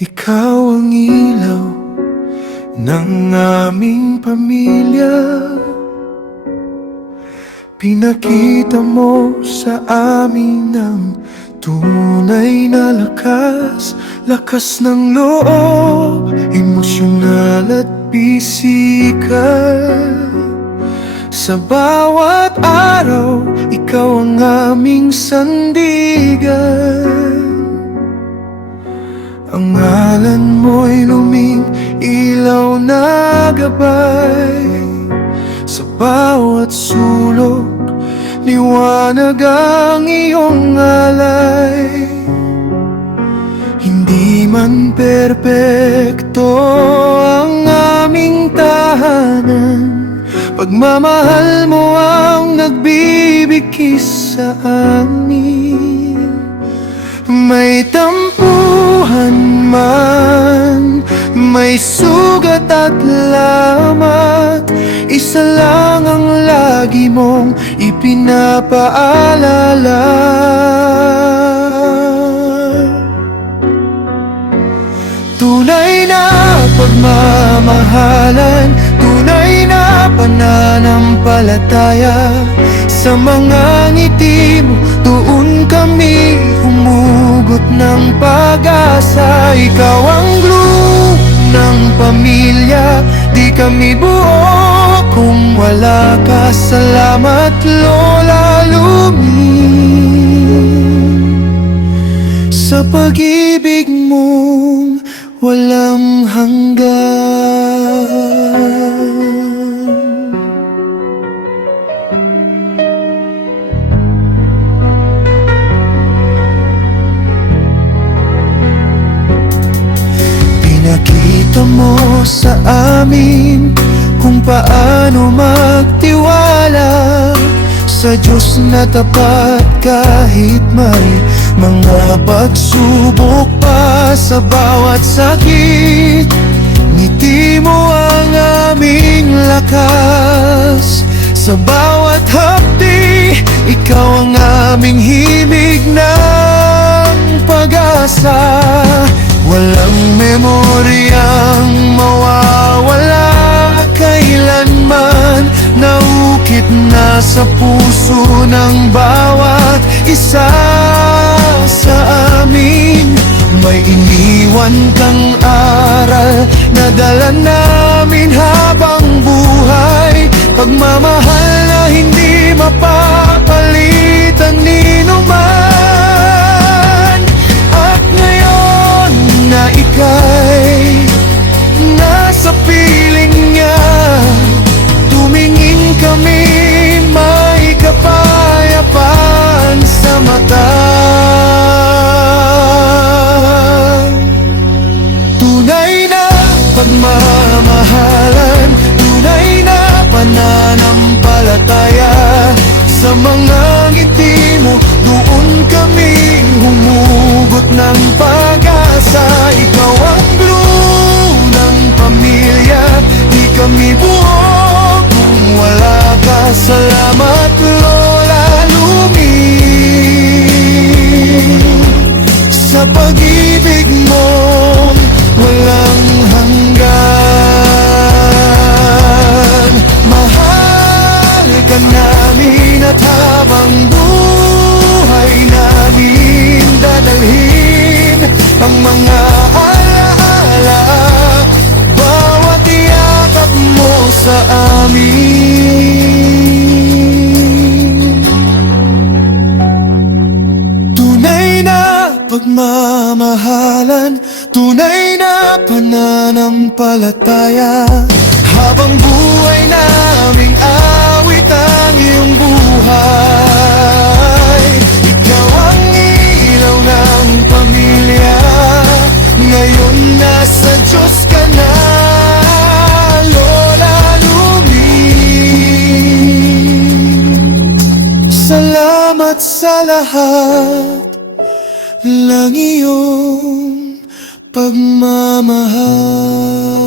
Ikaw ang ilaw ng aming pamilya. Pinakita mo sa amin ang tunay na lakas, lakas ng loob, emosyonal at pisikal. Sa bawat araw, ikaw ang aming sandigan. Ang ngalan mo'y luming ilaw na gabay. Sa bawat sulok, liwanag ang iyong alay. Hindi man perpekto ang aming tahanan, pagmamahal mo ang nagbibigkis sa amin. May tampuhan man, may sugat at lamat, isa lang ang lagi mong ipinapaalala. Tunay na pagmamahalan, tunay na pananampalataya. Sa mga ngiti mo, doon kami humugot ng pag-asa. Ikaw ang glue ng pamilya, di kami buo kung wala ka. Salamat Lola Lumi, sa pag-ibig mong walang hanggan. Pinakita mo sa amin kung paano magtiwala sa Diyos na tapat kahit may mga pagsubok pa. Sa bawat sakit, ngiti mo ang aming lakas. Sa bawat hapdi, ikaw ang aming himig ng pag-asa. Walang memoryang mawawala kailanman, naukit na sa puso ng bawat isa sa amin. May iniwan kang aral na dala namin habang buhay, pagmamahal na hindi mapapalitan ni numan. At ngayon na ika'y nasa piling niya, tumingin kami may kapayapaan sa mata. Tunay na pagmamahalan, tunay na pananampalataya. Sa mga ngiti mo, doon kami humugot ng pag-asa. Ikaw ang glue ng pamilya, di kami buo kung wala ka. Salamat Lola Lumi, sa pag-ibig mo walang hanggan. Mahal ka namin at habang buhay namin dadalhin ang mga alaala, bawat yakap mo sa amin. Tunay na pagmamahalan, tunay na pananampalataya. Habang buhay naming awit ang iyong buhay. Ikaw ang ilaw ng pamilya, ngayon nasa Diyos ka na, Lola Lumi. Salamat sa lahat ng iyong pagmamahal.